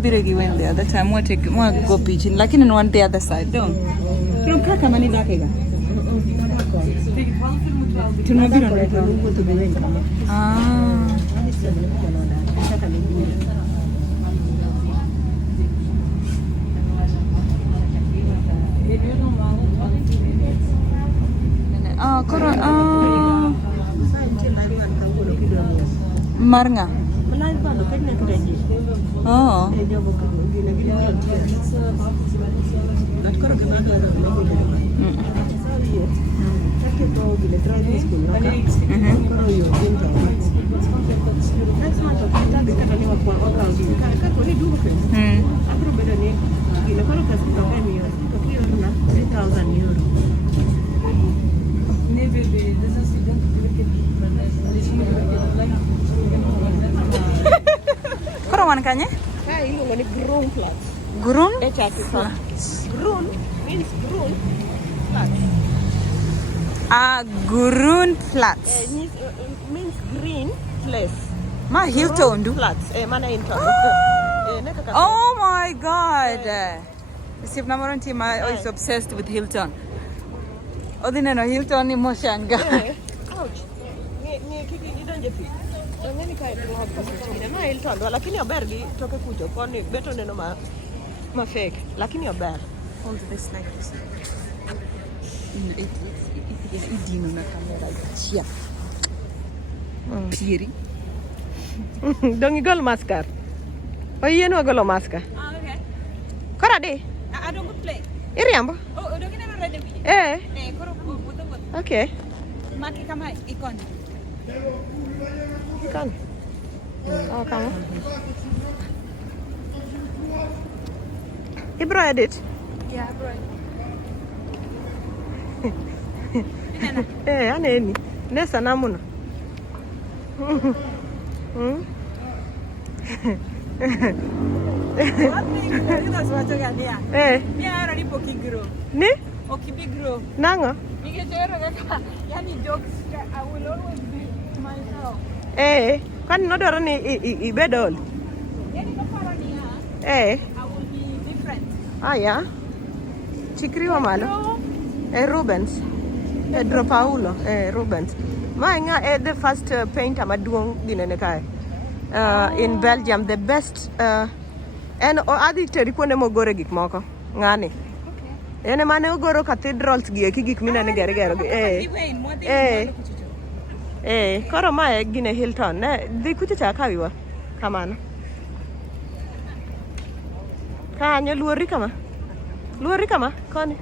Biregi went the other time. What take more go beaching? Like in one the other side, don't. From Kaka mani dakega. Tunabira right now. Ah. Ah, koro ah. Marnga. Oh. Koro wan kanye? Iluongo ni Groom Flats. Groom? Flats. Groom means groom flats. Ah, Groom Flats. Means green place. Ma Hilton do. Flats. Mana Hilton. Oh my God. Steve Namaron team is obsessed with Hilton. Odine no Hilton ni moshanga. Ouch. Ni kiki gidonje pi. Ngeni kai kwa kasi na Hilton lakini ober gi toke kucho koni beto neno ma fake lakini ober. Hold this like this. It dino na camera chia. Piri. Dongi gol maskar. Oyeno golo maskar. Ah, okay. Kora di? I don't go play. Iriambo? Oh, don't get ready. Koro buto. Okay. Maki kama ikon. Kan. Oh, kamu. Ibro edit? Yeah, bro. Aneni. Nesa namuno. Ni? Okibigro. Nango? Yani jokes, I will always be myself. Kwani nodwaro ni ibed ol? Yani kapara ni I will be different. Yeah. Chikriwa malo. Rubens. Pedro Paulo. Rubens. Ma the first painter maduong ginene kae. In Belgium, the best and adi teri kuonde mogore gik moko. Ngani? Ene mane ogoro cathedrals gi gik minene gero gi. Koro mae gine Hilton. Ne dhi kucho cha kawiwa. Kamano. Kanyo luori kama. Luori kama koni.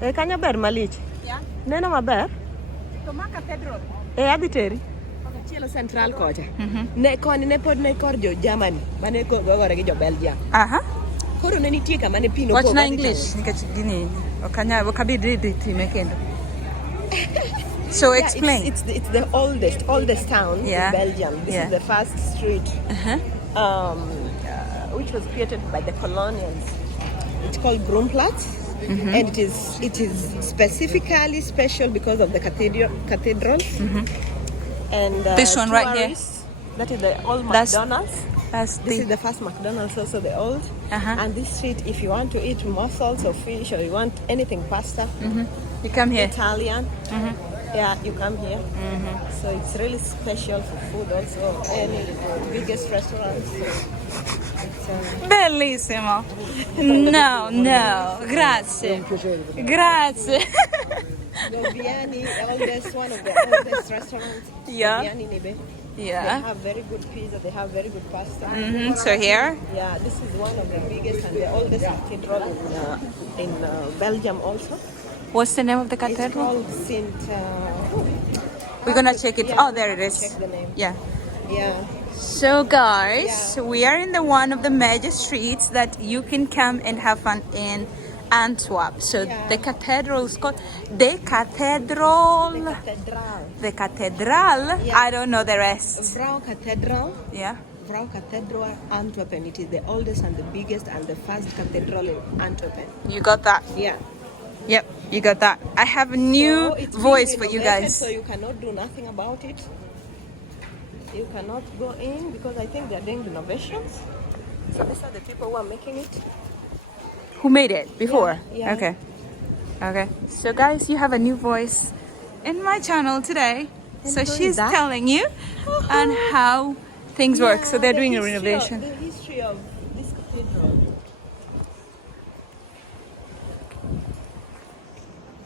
Kanyo ber malich. Yeah. Neno maber. To ma cathedral. Adhi teri. Chielo Central kocha. Ne koni ne pod ne kor jo Germany mane gogore gi jo Belgium. Aha. Koro ne nitie kama ne pino Watch na English nikech gini okanya wakabidi time kendo. So explain. It's the oldest town in Belgium. This is the first street. Which was created by the colonials. It's called Groomplatz. And it is specifically special because of the cathedrals. And this one right here. That is the old McDonald's. This is the first McDonald's, also the old. And this street, if you want to eat mussels or fish or you want anything pasta, you come here. Italian. Yeah, you come here. So it's really special for food also. Any biggest restaurants. Bellissimo. No, grazie. Grazie. Viani, one of the oldest restaurants. Yeah. Viani Nibe. Yeah. They have very good pizza. They have very good pasta. So here? Yeah, this is one of the biggest and the oldest cathedral in Belgium also. What's the name of the cathedral? It's called Saint... We're gonna check it. Oh, there it is. Check the name. Yeah. Yeah. So guys, we are in one of the major streets that you can come and have fun in Antwerp. So Yeah. the cathedral is called the Cathedral. Cathedral. The Cathedral. Yeah. I don't know the rest. Vrouw Cathedral. Yeah. Vrouw Cathedral, Antwerpen. It is the oldest and the biggest and the first cathedral in Antwerpen. You got that. Yeah. Yep, you got that. I have a new So it's voice being for you renovated, guys. So you cannot do nothing about it. You cannot go in because I think they are doing renovations. So these are the people who are making it. Who made it before? Yeah. Okay. Okay. So guys, you have a new voice in my channel today. And So who is she's that? telling you on how things work. So they're the doing a history renovation. the history of this cathedral.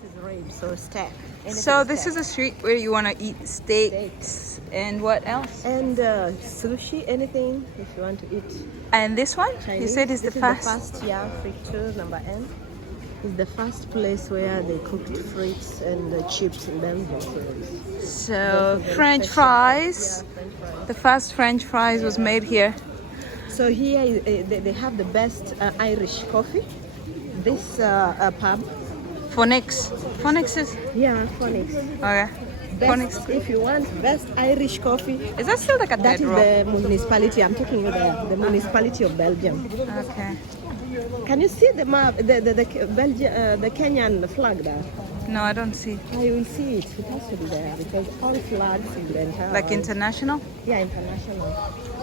This is rabe, so steak. So this is a street where you want to eat steaks and what else? And sushi, anything if you want to eat. And this one? Chinese. You said is the This fast. is the first, yeah, friture number N. Is the first place where they cooked frites and chips in Belgium. So very French special. fries. Yeah, French fries. The first French fries was made here. So here they have the best Irish coffee. This pub. Phonics. Phonics is Yeah, Phonics. okay. Phonics. Best, if you want best Irish coffee, Is that still the that is cathedral? the municipality. I'm taking you there. The municipality of Belgium. Okay. Can you see the map, the Kenyan flag there? No, I don't see. Oh, you will see it. It has to be there because all flags in the entire Like world. international? Yeah, international.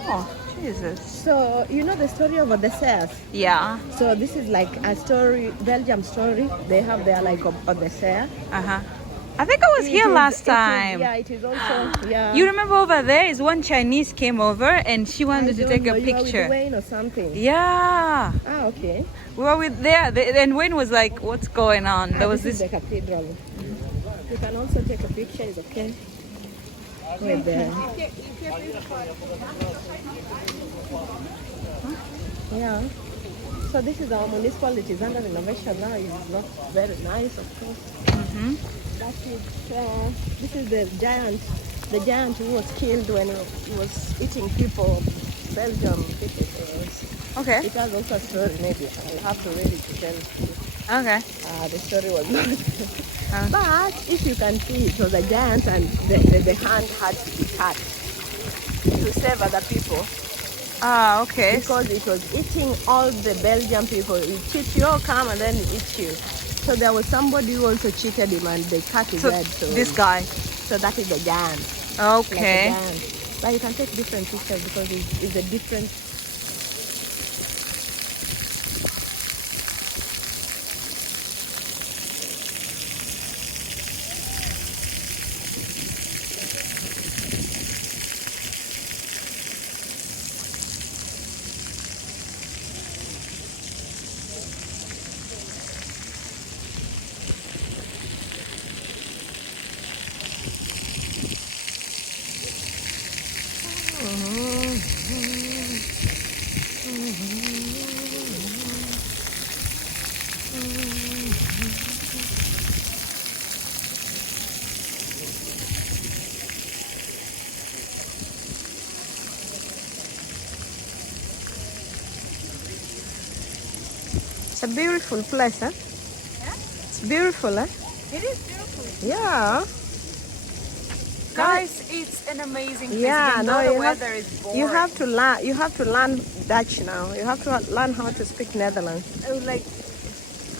Oh, Jesus. So you know the story of Odysseus. Yeah. So this is like a story, Belgium story. They have there like Odysseus. Uh-huh. I think I was here last time. Yeah, it is also. Yeah. You remember over there is one Chinese came over and she wanted to I take don't a know, you are with picture. Wayne or something. Yeah. Ah, okay. We were with there. And Wayne was like, what's going on? There was This is this. the cathedral. You can also take a picture. It's okay. With the. Yeah. So this is our municipality. It's under renovation now. It's not very nice, of course. Mhm. That is, this is the giant who was killed when he was eating people, Belgium people. Okay. It has also a story, maybe. I'll have to read it to tell you. Okay. The story was not. But if you can see, it was a giant and the hand had to be cut to save other people Ah, okay. because it was eating all the Belgian people. It cheats you, come and then it eats you. So there was somebody who also cheated him and they cut his So head. So this guy. So that is a giant. Okay. Like a giant. But you can take different pictures because it's a different. It's a beautiful place, huh? Yeah? It's beautiful, huh? It is beautiful. Yeah. Guys, it's an amazing place. Yeah, Even no, though the you have- weather is boring. You have to learn. You have to learn Dutch now. You have to learn how to speak Netherlands. Like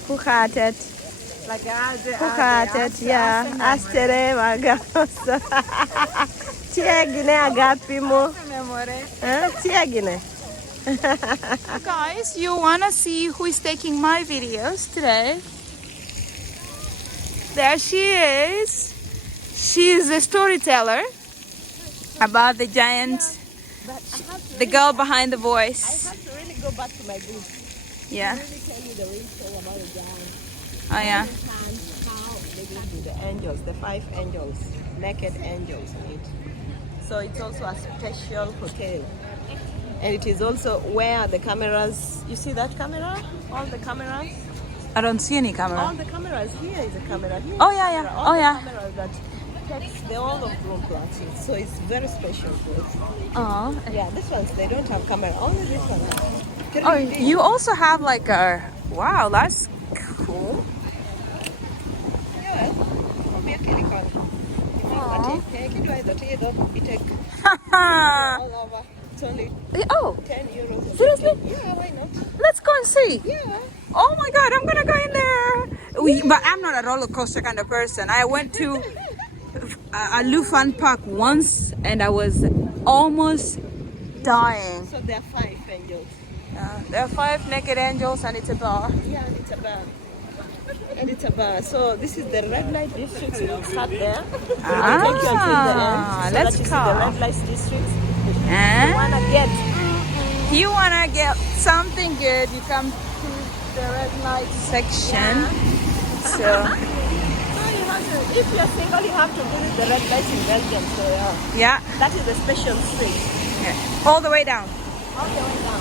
Hoe gaat het? Hoe gaat het? Ja. Astere magaso. Tiagine agapimo. Tiagine. Guys, you wanna see who is taking my videos today? There she is. She is a storyteller about the giant, the girl behind the I voice. have to really go back to my book. Yeah. Really tell you the real story about the giant. Oh yeah. And how they go to the angels, the 5 angels, naked angels in it. So it's also a special hotel. And it is also where the cameras, you see that camera? All the cameras? I don't see any All camera. the cameras, here is a camera. Here Oh is a yeah, camera. yeah. All Oh the yeah. cameras that takes the whole of Groenplaats. So it's very special place. Oh. Yeah, this ones, they don't have camera, only this one. Oh, you also have like a wow. That's home. Yeah. All over. It's only Oh, 10 euros. seriously? Yeah, why not? Let's go and see. Yeah. Oh my God, I'm gonna go in there. But I'm not a roller coaster kind of person. I went to a Lufan Park once and I was almost dying. So there are 5 angels. There are 5 naked angels and it's a bar. Yeah, and it's a bar. And it's a bar. So this is the red light district. We'll start there. We'll take you until the end. So let's that you go. see the red light district. And You wanna get you wanna get something good, you come to the red light section. So So you have to, if you're single, you have to visit the red lights in Belgium. So yeah, that is a special street. all the way down. All the way down.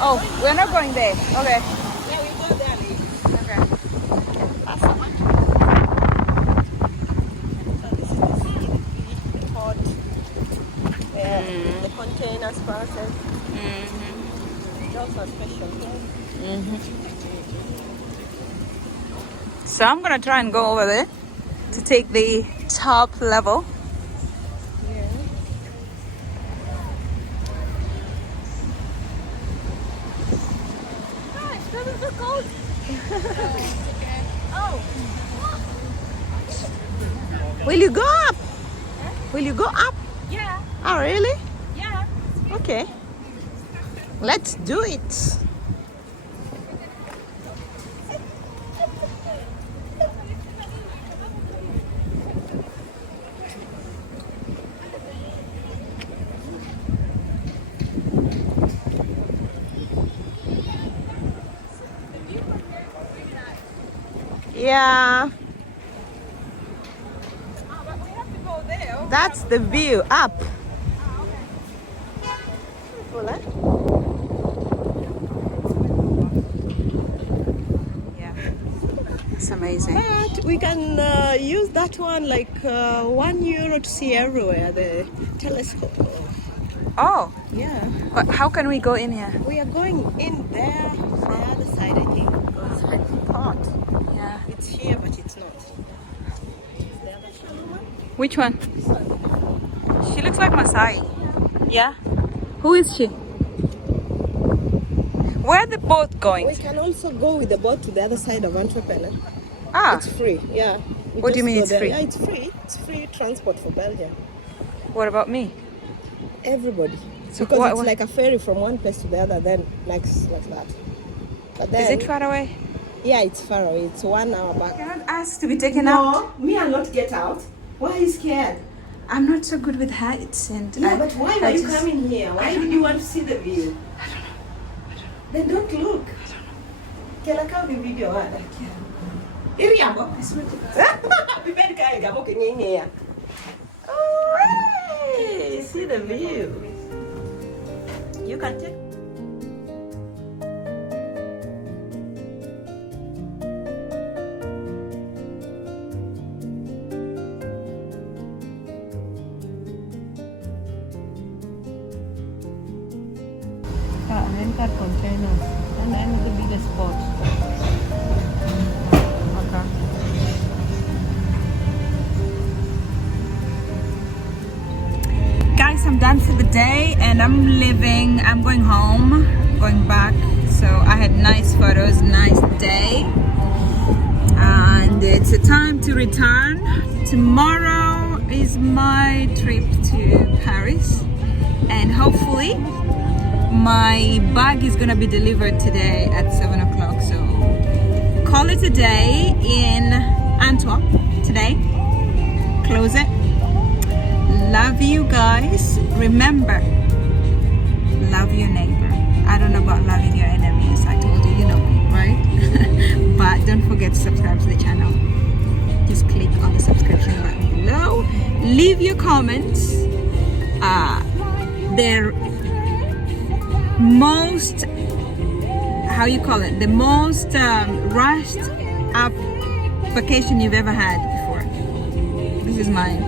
Oh, we're not going there. Okay. Yeah, we go there. Lee. Okay. So this is the port. The containers process. It's also a special place. So I'm gonna try and go over there to take the top level. It doesn't look cold. Oh. Will you go up? Will you go up? Yeah. Oh, really? Yeah. Okay. Let's do it. Yeah. But we have to go there. That's the view up. Yeah. It's amazing. But we can use that one like €1 to see everywhere, the telescope. Oh, Yeah. but how can we go in here? We are going in there, the other side, I think. It's like part. Yeah. It's here, but it's not. It's the other side. Which one? She looks like Masai. Yeah. Who is she? Where the boat going? We can also go with the boat to the other side of Antwerpen. Ah. It's free, yeah. We What do you just mean go it's there. free? Yeah, it's free. It's free transport for Belgium. What about me? Everybody. So because what- it's what- like a ferry from one place to the other, then like that. But then, Is it far away? Yeah, it's far away. It's 1 hour back. Cannot ask to be taken out. No, me and not get out. Why are you scared? I'm not so good with heights and Yeah, but why I were you just- coming here? Why did you want to see the view? Then don't look. Kelaka the video ada. Iriamo. Bibed kaya gamo kenyenya. Oh, hey, see the view. You can take. Enter containers and then the biggest spot. Okay. Guys, I'm done for the day and I'm leaving. I'm going home, going back. So I had nice photos, nice day. And it's a time to return. Tomorrow is my trip to Paris. And hopefully my bag is gonna be delivered today at 7 o'clock. So call it a day in Antwerp today. Close it. Love you guys. Remember, love your neighbor. I don't know about loving your enemies. I told you, you know me, right? But don't forget to subscribe to the channel. Just click on the subscription button below. Leave your comments. They're most, how you call it, the most rushed up vacation you've ever had before. This is mine.